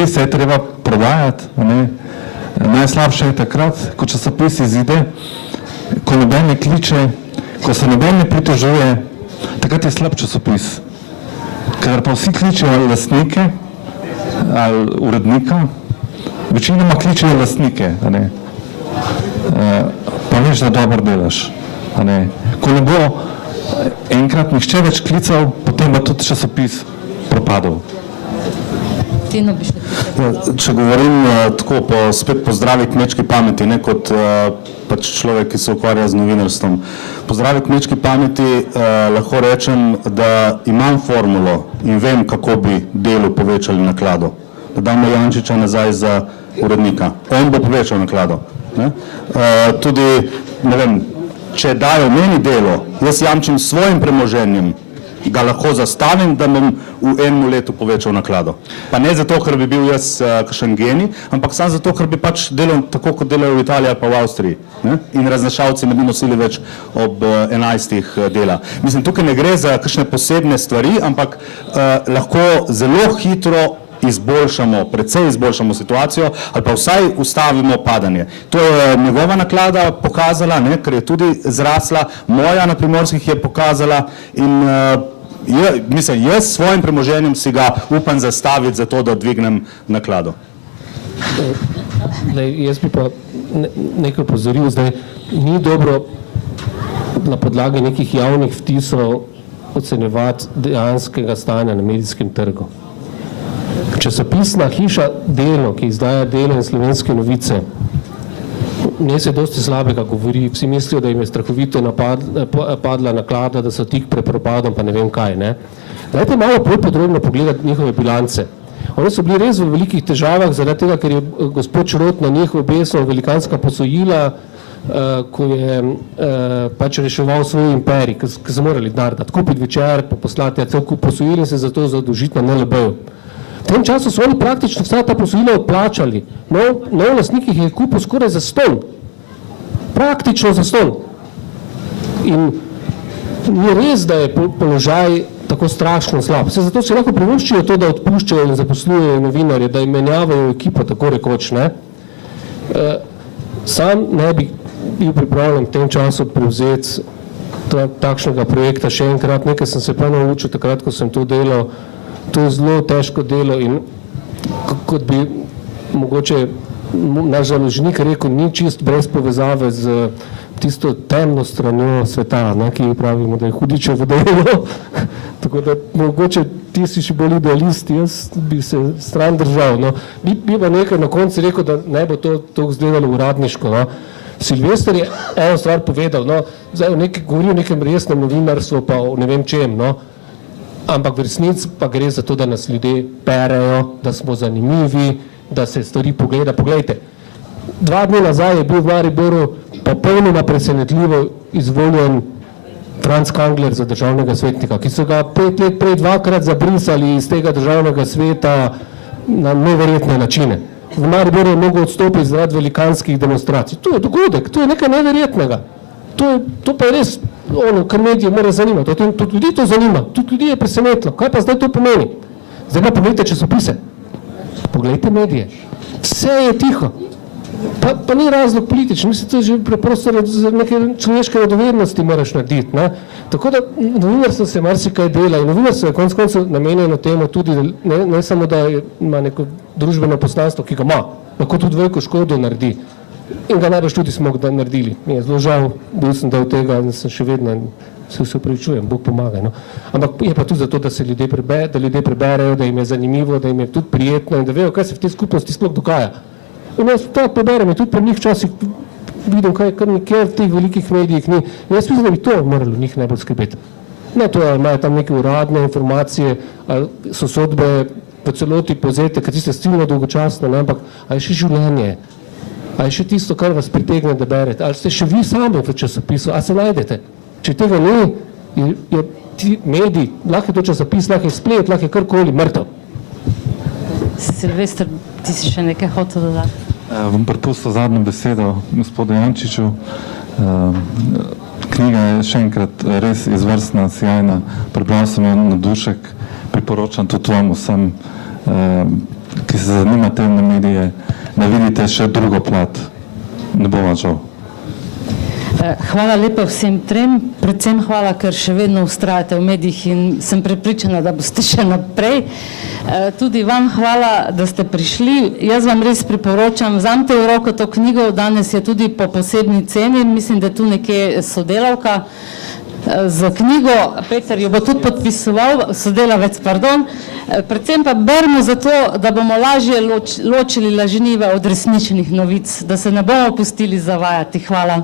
časopise je treba prodajati, ne? Najslabše je takrat, ko časopis izide, ko noben ne kliče, ko se noben ne pritožuje, takrat je slab časopis. Kadar pa vsi kličejo lastnike ali urednika, večinoma kličejo lastnike, pa veš, da dobro delaš. Ko ne bo enkrat nihče več klical, potem bo tudi časopis propadal. Če govorim tako spet po zdravi kmečki pameti, ne kot pač človek, ki se ukvarja z novinarstvom. Po zdravi kmečki pameti lahko rečem, da imam formulo in vem, kako bi Delu povečali naklado. Da damo Jančiča nazaj za urednika. On bo povečal naklado. Tudi, ne vem, če dajo meni Delo, jaz jamčim svojim premoženjem, ga lahko zastavim, da bom v enem letu povečal naklado. Pa ne zato, ker bi bil jaz kakšen genij, ampak samo zato, ker bi pač delal tako, kot delajo v Italiji ali pa v Avstriji. In raznašalci ne bi nosili več ob 11 dela. Mislim, tukaj ne gre za kakšne posebne stvari, ampak lahko zelo hitro izboljšamo, precej izboljšamo situacijo ali pa vsaj ustavimo padanje. To je njegova naklada pokazala, ker je tudi zrasla, moja na Primorskih je pokazala in mislim, jaz s svojim premoženjem si ga upam zastaviti za to, da dvignem naklado. Jaz bi pa nekaj opozoril, zdaj ni dobro na podlagi nekih javnih vtisov ocenjevati dejanskega stanja na medijskem trgu. Časopisna hiša Delo, ki izdaja Delo in Slovenske novice, ne se dosti slabega govori, vsi mislijo, da jim je strahovito padla naklada, da so tik pred propadom, pa ne vem kaj. Dajte malo bolj podrobno pogledati njihove bilance. Oni so bili res v velikih težavah, zaradi tega, ker je gospod Šrot na njih obesil velikanska posojila, ko je pač reševal svoj imperij, ki so morali denar dati, kupiti Večer, pa poslati cel kup posojil in se zato zadolžiti na NLB-ju. V tem času so oni praktično vsa ta posojila odplačali. Nov lastnik jih je kupil skoraj za ston. Praktično za ston. In ni res, da je položaj tako strašno slab. Zato si lahko privoščijo to, da odpuščajo in zaposlujejo novinarje, da jim menjavajo ekipo tako rekoč. Sam ne bi bil pripravljen v tem času prevzeti takšnega projekta še enkrat. Nekaj sem se pa naučil takrat, ko sem to delal. To je zelo težko delo in kot bi mogoče naš založnik rekel, ni čist brez povezave z tisto temno stranjo sveta, ki pravimo, da je hudičevo delo. Tako da mogoče ti si še bolj idealist, jaz bi se stran držal. Bi pa nekaj na koncu rekel, da ne bo to izgledalo uradniško. Silvester je eno stvar povedal, govori o nekem resnem novinarstvu pa o ne vem čem, ampak v resnici pa gre za to, da nas ljudje berejo, da smo zanimivi, da se stvari pogleda. Poglejte, 2 dni nazaj je bil v Mariboru popolnoma presenetljivo izvoljen Franc Kangler za državnega svetnika, ki so ga 5 let prej 2-krat zabrisali iz tega državnega sveta na neverjetne načine. V Mariboru je mogel odstopiti zaradi velikanskih demonstracij. To je dogodek, to je nekaj neverjetnega. To pa je res, kar medije mora zanimati, tudi ljudi to zanima, tudi ljudi je presenetilo. Kaj pa zdaj to pomeni? Zdaj pa pogledajte časopise, pogledajte medije, vse je tiho, pa ni razlog politični, mislim, to je že preprosto za neke človeške radovednosti moraš narediti. Tako da novinarstvo se marsikaj dela in novinarstvo je konec koncev namenjeno temu tudi, ne samo da ima neko družbeno poslanstvo, ki ga ima, lahko tudi veliko škodo naredi. In ga najbolj tudi smo ga naredili. Mi je zelo žal, bil sem del tega in sem še vedno, se upravičujem, Bog pomaga. Ampak je pa tudi zato, da se ljudje preberejo, da jim je zanimivo, da jim je tudi prijetno in da vejo, kaj se v tej skupnosti sploh dogaja. In jaz to preberem in tudi pri njih včasih vidim, kaj nikjer v teh velikih medijih ni. In jaz mislim, da bi to moralo njih najbolj skrbeti. Ne to, ali imajo tam neke uradne informacije, ali so sodbe v celoti povzete, ker tiste stilno dolgočasno, ampak ali še življenje. Ali je še tisto, kar vas pritegne, da berete? Ali ste še vi sami v časopisu? Ali se najdete? Če tega ni, je ti medij, lahko je to časopis, lahko je splet, lahko je karkoli mrtev. Silvester, ti si še nekaj hotel dodati? Bom prepustil zadnjo besedo gospodu Jančiču. Knjiga je še enkrat res izvrstna, sjajna. Prebral sem jo na dušek, priporočam tudi vam vsem. ki se zanimate na medije, da vidite še drugo plat. Ne bo vam žal. Hvala lepa vsem trem, predvsem hvala, ker še vedno ustrajate v medijih in sem prepričana, da boste še naprej. Tudi vam hvala, da ste prišli. Jaz vam res priporočam, vzamite v roko to knjigo, danes je tudi po posebni ceni, mislim, da je tu nekje sodelavka z knjigo, Peter jo bo tudi podpisoval, sodelavec, pardon. Predvsem pa beremo zato, da bomo lažje ločili lažnive od resničnih novic, da se ne bomo pustili zavajati. Hvala.